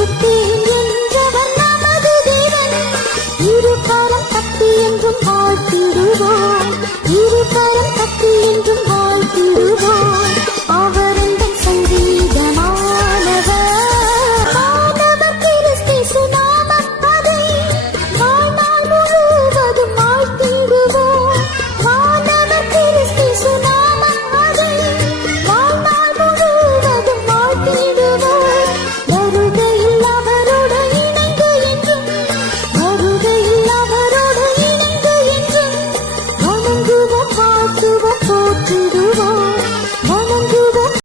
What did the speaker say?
கொடுத்தேன்